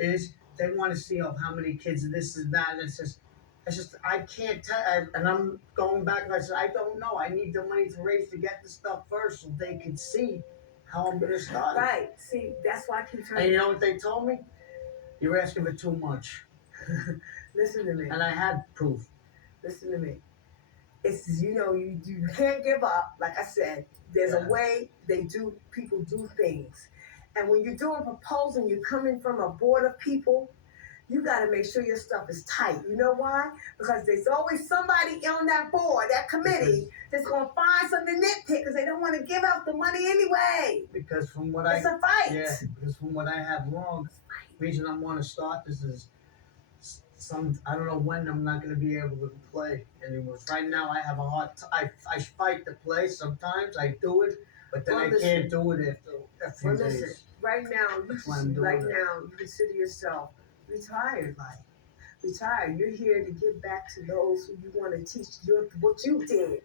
is they want to see how many kids this is that. And it's just I can't tell. And I'm going back and I said I don't know. I need the money to raise to get the stuff first so they can see how I'm going to start it. Right. See, that's why I keep trying. And you know what they told me? You're asking for too much. Listen to me. And I had proof. Listen to me. It's you can't give up. Like I said, there's a way people do things, and when you're doing proposing, you're coming from a board of people. You got to make sure your stuff is tight. You know why? Because there's always somebody on that board, that committee, that's going to find something nitpick because they don't want to give out the money anyway. Because from what it's a fight. Yeah, because from what I have wrong, the reason I want to start this is I don't know when I'm not going to be able to play anymore. Right now, I have a hard I fight to play. Sometimes I do it, but then I can't do it after a few days. Listen, right now, you consider yourself retired, retired. You're here to give back to those who you want to teach what you did.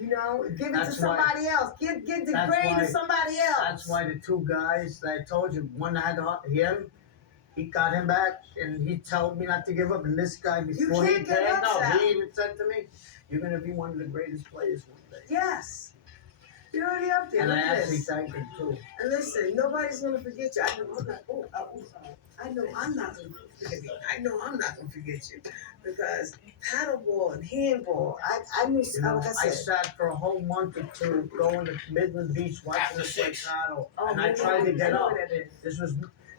You know, give it to somebody else. Give the grain to somebody else. That's why the two guys that I told you, one had him. He got him back, and he told me not to give up. And this guy, before he came, he even said to me, "You're going to be one of the greatest players one day." Yes. You're already up there. And I actually thank him, too. And listen, nobody's going to forget you. I know I'm not going to forget you. I know I'm not going to forget you. Because paddleball and handball, I sat for a whole month or two going to Midland Beach watching the play paddle. And I tried to get up.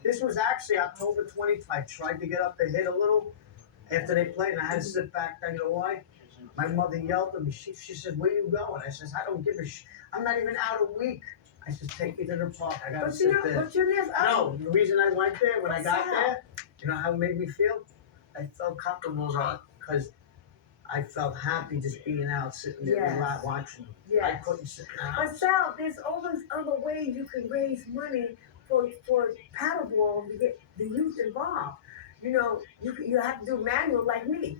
This was actually October 20th. I tried to get up to hit a little after they played, and I had to sit back there. You know why? My mother yelled at me. She said, "Where you going?" I says, "I don't give a I'm not even out a week." I said, "Take me to the park. I got to sit there." But you're no, the reason I went there, when I got there, you know how it made me feel? I felt comfortable because I felt happy just being out, sitting there and watching them. Yes. I couldn't sit in the house. But Sal, there's always other ways you can raise money for paddleball to get the youth involved. You know, you have to do manual like me.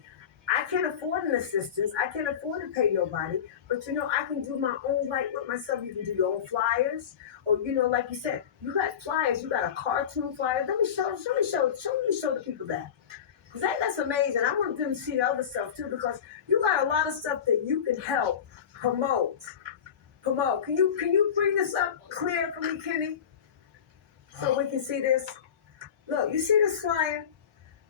I can't afford an assistant. I can't afford to pay nobody. But I can do my own work myself. You can do your own flyers, or like you said, you got flyers. You got a cartoon flyer. Let me show the people that. Because that's amazing. I want them to see the other stuff too, because you got a lot of stuff that you can help promote. Can you bring this up clear for me, Kenny? So we can see this. Look, you see this flyer?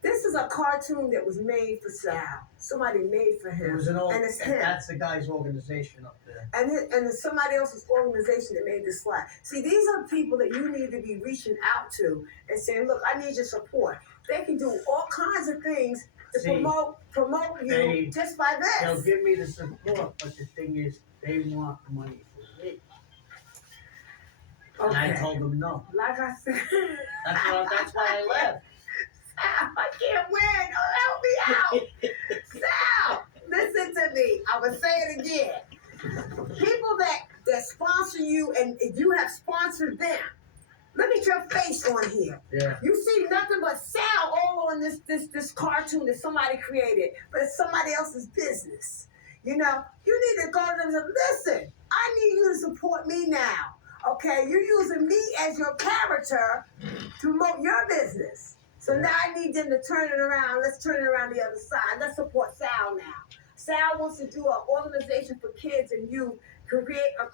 This is a cartoon that was made for Sal. Somebody made for him. And it's him. That's the guy's organization up there. And it's somebody else's organization that made this flyer. See, these are people that you need to be reaching out to and saying, "Look, I need your support." They can do all kinds of things to promote you just by this. They'll give me the support, but the thing is, they want money from me. Okay. And I told them no. Like I said. That's why I left. Sal, I can't win. Oh, help me out. Sal, listen to me. I will say it again. People that sponsor you and you have sponsored them. Look at your face on here. Yeah. You see nothing but Sal all on this cartoon that somebody created, but it's somebody else's business. You need to go to them and say, "Listen, I need you to support me now. Okay, you're using me as your character to promote your business. So now I need them to turn it around. Let's turn it around the other side. Let's support Sal now." Sal wants to do an organization for kids and youth, create a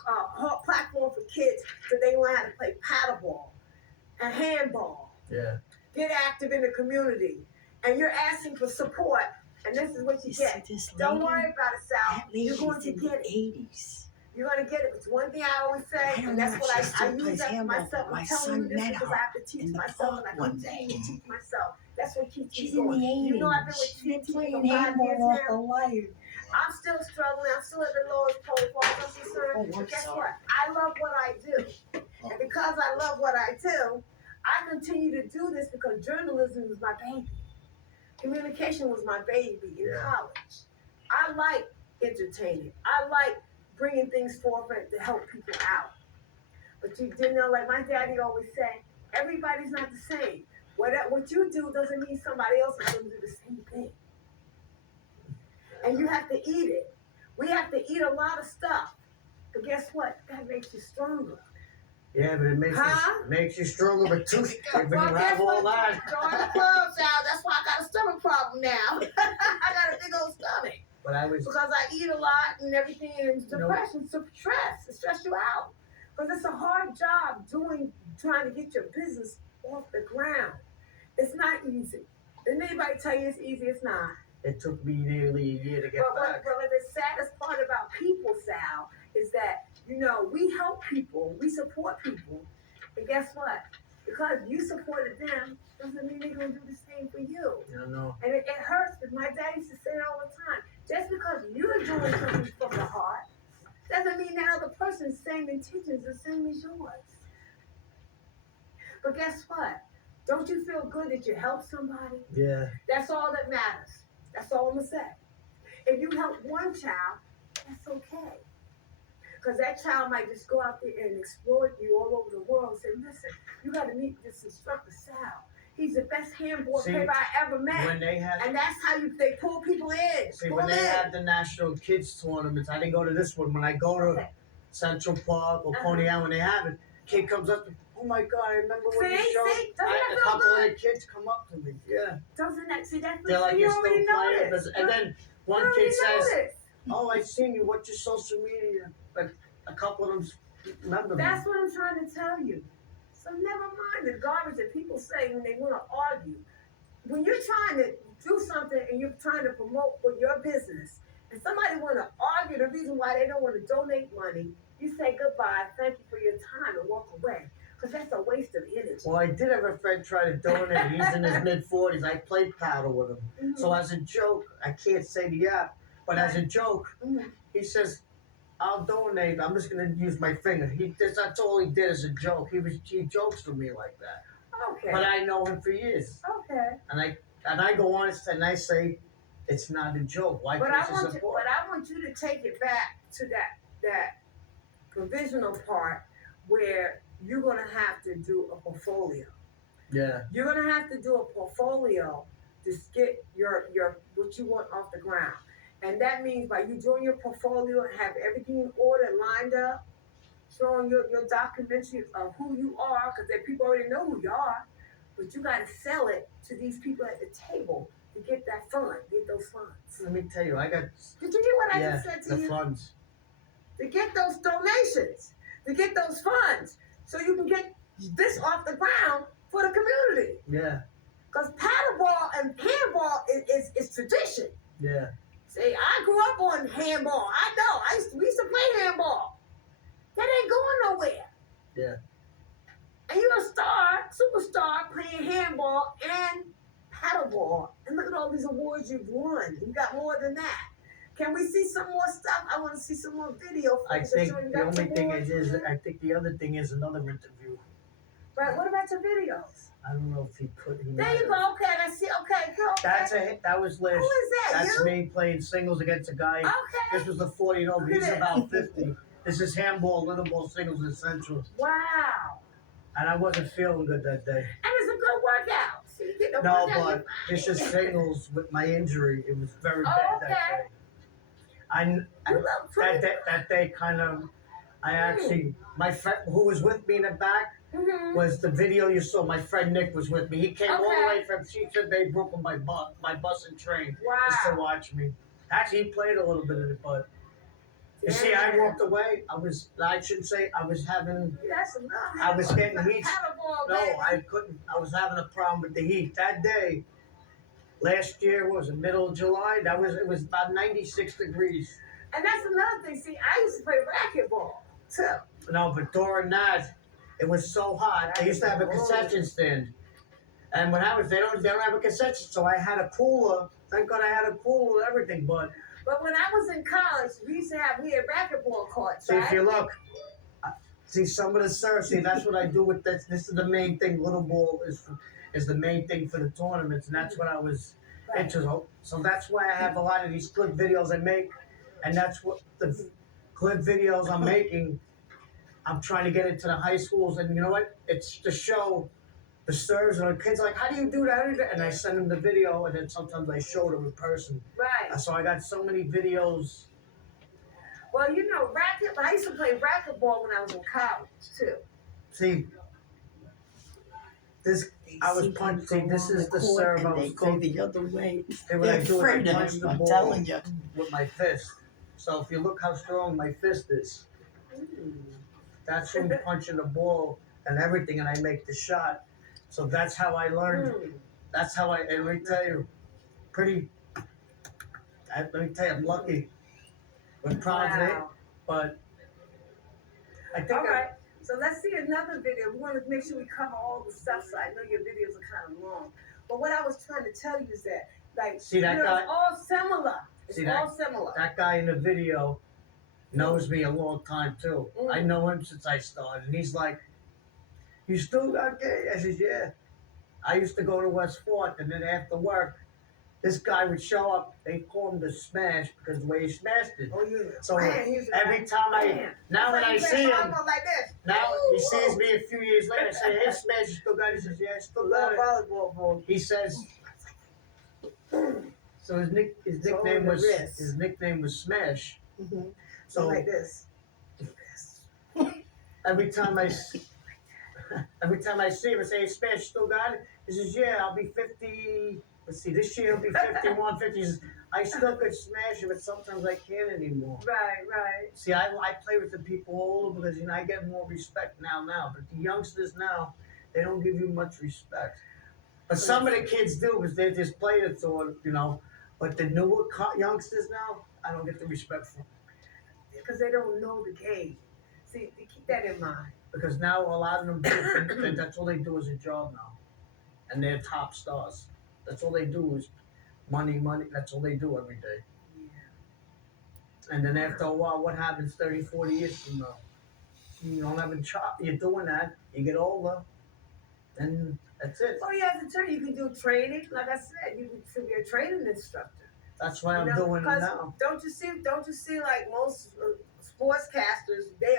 platform for kids so they learn how to play paddleball and handball. Yeah. Get active in the community. And you're asking for support, and this is what you get. Don't worry about it, Sal. You're going to get it. 80s. You're going to get it. It's one thing I always say, and that's what I use that for myself. I'm telling you this because I have to teach myself, and I continue to teach myself. That's what keeps me going. You know, I've been with teaching for 5 years now. I'm still struggling. I'm still at the lowest point for I'm concerned. But guess what? I love what I do. And because I love what I do, I continue to do this because journalism was my baby. Communication was my baby in college. I like entertaining. I like bringing things forward to help people out. But you didn't know, like my daddy always said, everybody's not the same. What you do doesn't mean somebody else is going to do the same thing. And you have to eat it. We have to eat a lot of stuff. But guess what? That makes you stronger. Yeah, but it makes you stronger, but too when you have all that. Join the club, Sal. That's why I got a stomach problem now. I got a big old stomach. But because I eat a lot and everything, and depression, stress, it stress you out. Because it's a hard job trying to get your business off the ground. It's not easy. Didn't anybody tell you it's easy? It's not. It took me nearly a year to get back. But the saddest part about people, Sal, is that, we help people, we support people, and guess what? Because you supported them, doesn't mean they're going to do the same for you. I know. And it hurts, but my dad used to say it all the time. Just because you're doing something from the heart, doesn't mean that other person's same intentions the same as yours. But guess what? Don't you feel good that you helped somebody? Yeah. That's all that matters. That's all I'm going to say. If you help one child, that's okay. Because that child might just go out there and exploit you all over the world and say, listen, you got to meet this instructor, Sal. He's the best handball player I ever met. And that's how they pull people in. See, when they had the national kids tournaments, I didn't go to this one. When I go to Central Park or Coney Island, when they have it, kid comes up to me, oh my God, I remember when you showed. A couple of the kids come up to me. Yeah. Doesn't that see that? They're like, you're still playing. And then one kid says, oh, I seen you. What's your social media? Like a couple of them remember me. That's what I'm trying to tell you. So never mind the garbage that people say when they want to argue. When you're trying to do something and you're trying to promote for your business, and somebody want to argue the reason why they don't want to donate money, you say goodbye, thank you for your time, and walk away. Because that's a waste of energy. Well, I did have a friend try to donate. He's in his mid-40s. I played paddle with him. Mm-hmm. So as a joke, I can't say the app, but as a joke, he says, I'll donate. I'm just going to use my finger. That's all he did as a joke. He jokes with me like that. Okay. But I know him for years. Okay. And I go on and I say, it's not a joke. Why can't you support? But I want you to take it back to that provisional part where you're going to have to do a portfolio. Yeah. You're going to have to do a portfolio to get your what you want off the ground. And that means by you doing your portfolio and have everything in order, lined up, showing your documentary of who you are, because people already know who you are, but you got to sell it to these people at the table to get that fund, get those funds. Let me tell you, I got... Did you hear what I just said to you? The funds. To get those donations, to get those funds, so you can get this off the ground for the community. Yeah. Because paddleball and handball is tradition. Yeah. See, I grew up on handball. I know. We used to play handball. That ain't going nowhere. Yeah. And you're a superstar playing handball and paddleball. And look at all these awards you've won. You got more than that. Can we see some more stuff? I want to see some more video. I think the only thing I think the other thing is another interview. Right. What about your videos? I don't know if he put. There you go. Okay, I see. Okay, okay. That was last. Who is that? That's me playing singles against a guy. Okay. This was the 40 over. He's about 50. This is handball, little ball singles in Central. Wow. And I wasn't feeling good that day. And it's a good workout. So you get the no, but it's just singles with my injury. It was very bad that day. That day kind of, I actually, my friend who was with me in the back was the video you saw. My friend Nick was with me. He came all the way from Cheater Bay, Brooklyn by bus and train just to watch me. Actually, he played a little bit of it, but you see, I walked away. I shouldn't say, I was having, I was getting heat. No, I couldn't. I was having a problem with the heat. That day, last year, what was it, middle of July? It was about 96 degrees. And that's another thing. See, I used to play racquetball, too. No, but during that, it was so hot. They used to have a concession stand. And what happens, they don't have a concession, so I had a cooler. Thank God I had a cooler and everything, but when I was in college, we had racquetball courts, right? See, if you look, see some of the serves, see, that's what I do with this. This is the main thing. Little ball is the main thing for the tournaments, and that's what I was into. So that's why I have a lot of these clip videos I make, and that's what the clip videos I'm making. I'm trying to get into the high schools, and you know what? It's to show the serves, and the kids are like, how do you do that? And I send them the video, and then sometimes I show them in person. Right. So I got so many videos. Well, I used to play racquetball when I was in college, too. See, this I was punched. See, this is the serve I was going the other way. And when I do it, I Afraid of punch him, the I'm ball telling you. with my fist. So if you look how strong my fist is, that's from punching the ball and everything, and I make the shot. So that's how I learned. That's how I. And let me tell you, let me tell you, I'm lucky. I'm proud of it, but I think. All right. So let's see another video. We want to make sure we cover all the stuff. So I know your videos are kind of long. But what I was trying to tell you is that, like, See that guy? it's all similar. It's See all similar. That guy in the video knows me a long time too. I know him since I started, and he's like, "You still got gay?" I says, "Yeah." I used to go to West Fort, and then after work, this guy would show up. They call him the Smash because the way he smashed it. Oh, yeah. So Man, he's a every guy. time Man. now when I see him, like this. now he sees me a few years later. I say, "Hey, Smash, you still got it?" He says, "Yeah, I still got it." Volleyball ball. He says. So his nickname was Smash. Mm-hmm. So like this. every time I see him, I say, "Hey, Smash, you still got it?" He says, "Yeah, I'll be 50. Let's see, this year I'll be 51, 50." He says, "I still could smash it, but sometimes I can't anymore." Right. See, I play with the people older because I get more respect now. But the youngsters now, they don't give you much respect. But some of the kids do because they just play it, so. But the newer youngsters now, I don't get the respect from. Because they don't know the game. See, keep that in mind. Because now a lot of them think that's all they do is a job now, and they're top stars. That's all they do is money. That's all they do every day. Yeah. And then after a while, what happens 30, 40 years from now? You don't have a job. You're doing that. You get older, and that's it. Oh yeah, as a trainer, you can do training. Like I said, you can be a training instructor. That's why I'm doing it now. Don't you see like most sportscasters, they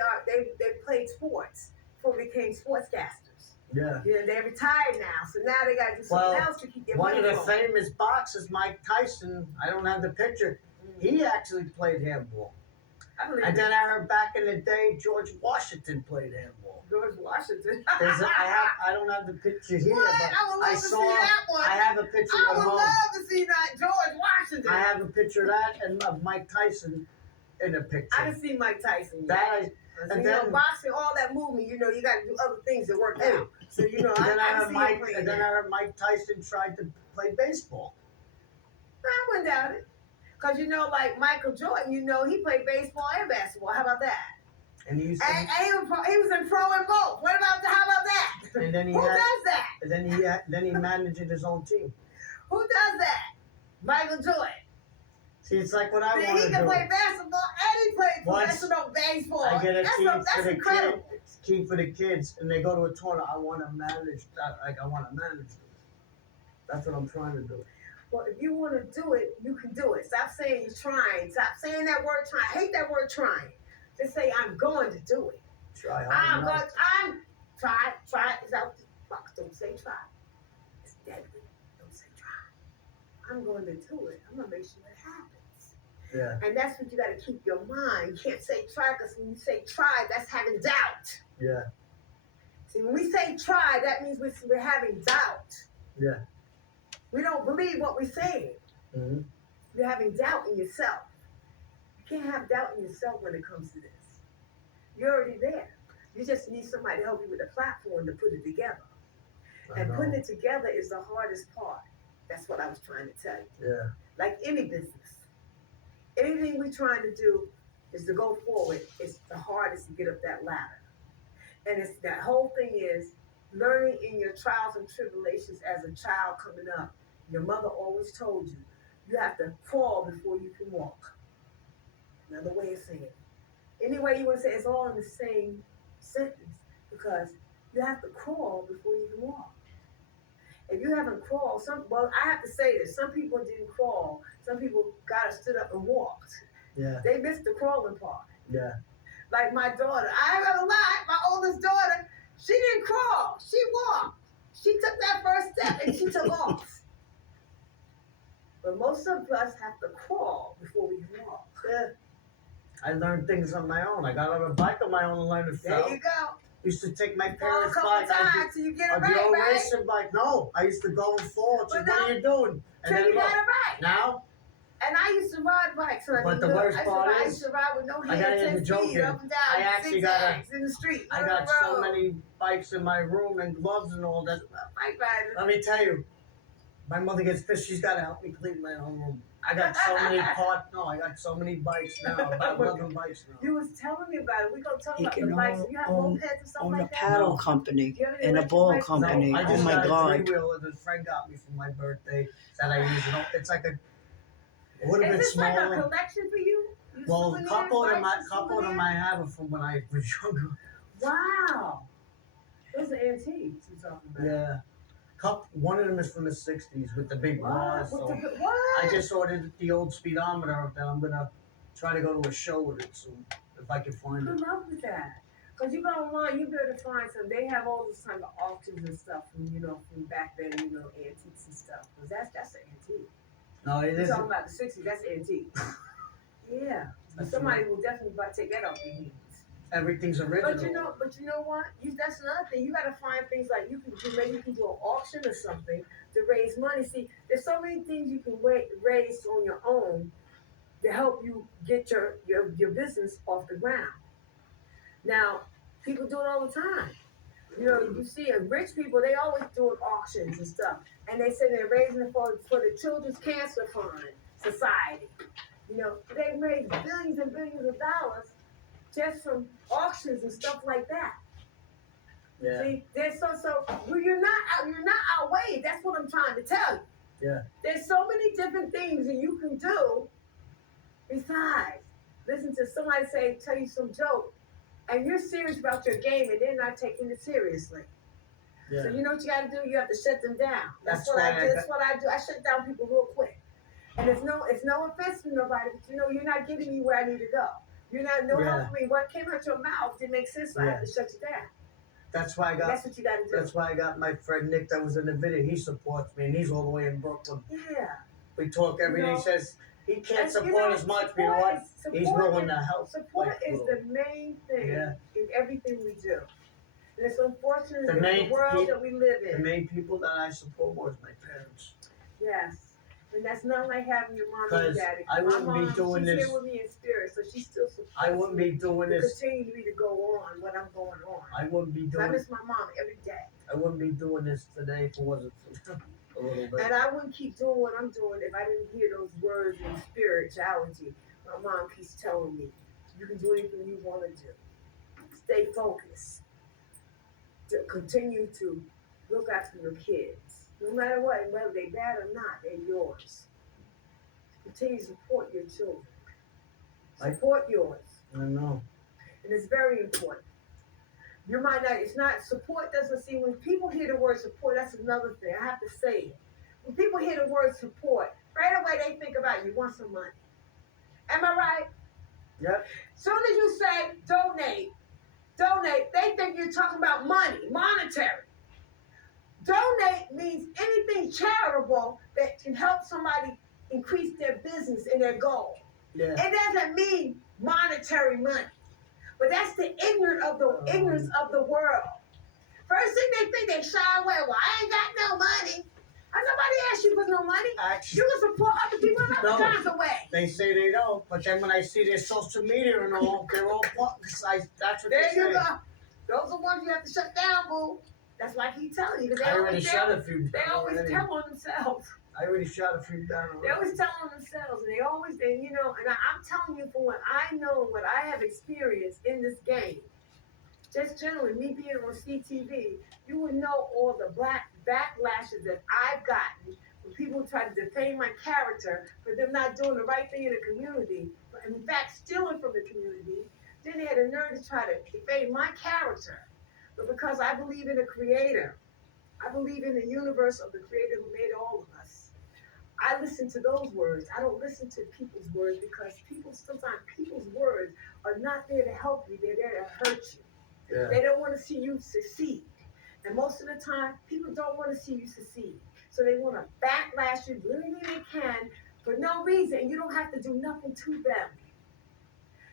played sports before they became sportscasters. Yeah. They're retired now, so now they got to do something else to keep their money flowing. One flowing. of the famous boxers, Mike Tyson, I don't have the picture. He actually played handball. And then I heard back in the day, George Washington played handball. George Washington. I don't have the picture here, what? but I would love to see that one. I have a picture at home. I would love to see that George Washington. I have a picture of that and of Mike Tyson in a picture. I can see Mike Tyson. And then boxing, all that movement, you got to do other things to work out. So I heard Mike Tyson tried to play baseball. I wouldn't doubt it. Because, like Michael Jordan, he played baseball and basketball. How about that? And he was in pro and both. How about that? And then Who does that? And then he managed his own team. Who does that? Michael Jordan. See, it's like what I want to do. He can play basketball and he played professional baseball. I get a That's incredible. Key for the kids, and they go to a tournament. I want to manage that. I want to manage this. That's what I'm trying to do. Well, if you want to do it, you can do it. Stop saying you're trying. Stop saying that word trying. I hate that word trying. Just say, I'm going to do it. Try. Try. Don't say try. It's deadly. Don't say try. I'm going to do it. I'm going to make sure it happens. Yeah. And that's what you got to keep your mind. You can't say try because when you say try, that's having doubt. Yeah. See, when we say try, that means we're having doubt. Yeah. We don't believe what we're saying. Mm-hmm. You're having doubt in yourself. You can't have doubt in yourself when it comes to this. You're already there. You just need somebody to help you with a platform to put it together. And putting it together is the hardest part. That's what I was trying to tell you. Yeah. Like any business. Anything we're trying to do is to go forward. It's the hardest to get up that ladder. And it's that whole thing is learning in your trials and tribulations as a child coming up. Your mother always told you, you have to crawl before you can walk. Another way of saying it. Any way you want to say it, it's all in the same sentence because you have to crawl before you can walk. If you haven't crawled, I have to say this, some people didn't crawl. Some people got stood up and walked. Yeah. They missed the crawling part. Yeah. Like my daughter. I ain't gonna lie, my oldest daughter, she didn't crawl. She walked. She took that first step and she took off. But most of us have to crawl before we can walk. Yeah. I learned things on my own. I got on a bike on my own and learned to There you go. Used to take my Fall a parents' couple bike. times till you get it I'd be right, on right? racing bike. No, I used to go and fall. But What are you doing? And Till then you look, got it right. now, And I used to ride bikes, honey. but the Look, worst part I is, used to ride with no I hands, gotta end 10 the joke speed, here. up and down, I actually got zigzags in the street. I middle got of the so road. many bikes in my room and gloves and all that. Bike riding. Let me tell you, my mother gets pissed. She's got to help me clean my own room. I got so many parts. No, I got so many bikes now. About 11 bikes now. You was telling me about it. We gonna talk He about the can bikes. You have own- mopeds and stuff Own a like that? paddle No. company Do you have any and a electric ball bikes? company. No, I Oh just my got a God. three-wheeler that a friend got me for my birthday that I use. It's like a little Is bit this like a smaller. collection for you? Well, a couple of them I have it from when I was younger. Wow. Those are antiques you're talking about. Yeah. One of them is from the 60s with the big bars. What? So What? I just ordered the old speedometer that I'm gonna try to go to a show with it soon if I can find Good it. luck with that. Because you go online, you be able to find some. They have all this kind of auctions and stuff from, from back then, antiques and stuff. Because that's an antique. No, it You're isn't. talking about the 60s, that's antique. Yeah. That's Somebody will definitely take that off your hands. Everything's original. But you know what? That's another thing. You got to find things like maybe you can do an auction or something to raise money. See, there's so many things you can raise on your own to help you get your business off the ground. Now, people do it all the time. You see rich people, they always doing auctions and stuff. And they say they're raising it for the Children's Cancer Fund Society. They've raised billions and billions of dollars just from auctions and stuff like that. Yeah. See, you're not outweighed. That's what I'm trying to tell you. Yeah. There's so many different things that you can do besides listen to somebody tell you some joke, and you're serious about your game, and they're not taking it seriously. Yeah. So you know what you got to do? You have to shut them down. That's what why I do. That's what I do. I shut down people real quick. And it's no offense to nobody, but you're not getting me where I need to go. You're not help me. What came out your mouth didn't make sense, so I have to shut you down. That's why That's what you got to do. That's why I got my friend Nick that was in the video. He supports me, and he's all the way in Brooklyn. Yeah. We talk every day. He says he can't support as much, but you know what? He's willing to help. Support is the main thing in everything we do. And it's unfortunate in the world that we live in. The main people that I support more is my parents. Yes. And that's not like having your mom and daddy. I wouldn't be doing she's this. Here with me in spirit, so she still supports I wouldn't be doing this. Continue to go on what I'm going on. I wouldn't be doing. I miss my mom every day. I wouldn't be doing this today if it wasn't for a little bit. And I wouldn't keep doing what I'm doing if I didn't hear those words in spirituality. My mom keeps telling me, you can do anything you want to do. Stay focused. To continue to look after your kids. No matter what, whether they're bad or not, they're yours. Continue to support your children. Support yours. I know. And it's very important. You might not, support doesn't seem, when people hear the word support, that's another thing. I have to say it. When people hear the word support, right away they think about you want some money. Am I right? Yep. Soon as you say donate, they think you're talking about money, monetary. Donate means anything charitable that can help somebody increase their business and their goal. Yeah. It doesn't mean monetary money. But that's the ignorance of the world. First thing they think, they shy away. Well, I ain't got no money. Nobody asked you for no money. Actually, You can support other people in other kinds of ways. They say they don't, but then when I see their social media and all, they're all that's what There they say. you go. Those are ones you have to shut down, boo. That's like he telling you. I already shut a few down. They always tell on themselves. I already shot a few down. They always tell on themselves, and I'm telling you from what I know, what I have experienced in this game. Just generally, me being on CTV, you would know all the backlashes that I've gotten when people try to defame my character for them not doing the right thing in the community, and in fact stealing from the community. Then they had a nerve to try to defame my character. But because I believe in a creator, I believe in the universe of the creator who made all of us, I listen to those words. I don't listen to people's words because sometimes people's words are not there to help you. They're there to hurt you. Yeah. They don't want to see you succeed. And most of the time, people don't want to see you succeed. So they want to backlash you, do anything they can for no reason. You don't have to do nothing to them.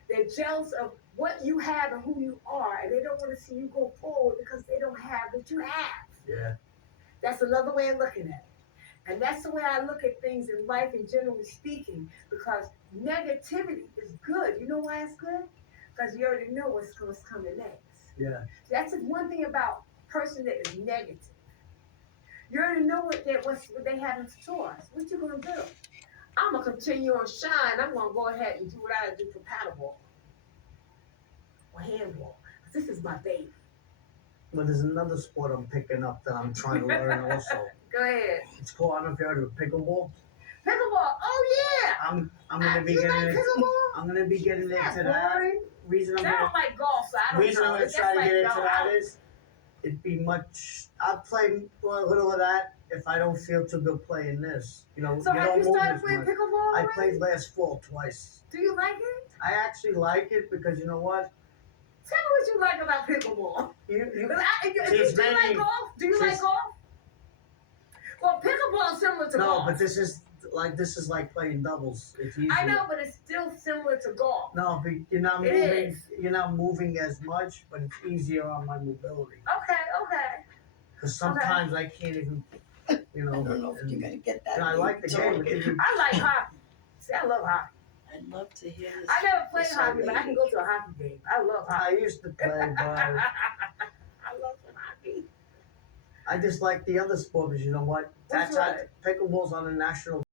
They're jealous of what you have and who you are, and they don't want to see you go forward because they don't have what you have. Yeah. That's another way of looking at it. And that's the way I look at things in life, and generally speaking, because negativity is good. You know why it's good? Because you already know what's coming next. Yeah. That's the one thing about a person that is negative. You already know what they have in store. What you gonna do? I'm gonna continue on shine. I'm gonna go ahead and do what I do for paddleball or handball. This is my baby. But there's another sport I'm picking up that I'm trying to learn also. Go ahead. It's called, I don't know if you heard of it, pickleball. Pickleball. Oh yeah. I'm gonna be You getting like it. pickleball? I'm gonna be getting That's into that. boring. Reason I'm I gonna don't like golf, so I don't reason know. I'm gonna It's try to just get like into golf. that is it'd be much. I'll play a little of that if I don't feel too good playing this. You know. So you have don't you move started as playing much. pickleball I already? played last fall twice. Do you like it? I actually like it because you know what? Tell me what you like about pickleball. You Do you like mainly- golf? Do you like just- golf? Well, pickleball is similar to no, golf. but this is like playing doubles. It's easier. I know, but it's still similar to golf. No, but you're not It moving. is. You're not moving as much, but it's easier on my mobility. Okay. Because sometimes I can't even, you know. I don't know if you're gonna get that. and I like the game. It gives you- I like hockey. See, I love hockey. I'd love to hear this. I never played this hockey, old but I can lady. go to a hockey game. I love I hockey. used to play, but I love some hockey. I just like the other sport because you know what? What's That's how pickleball's on the national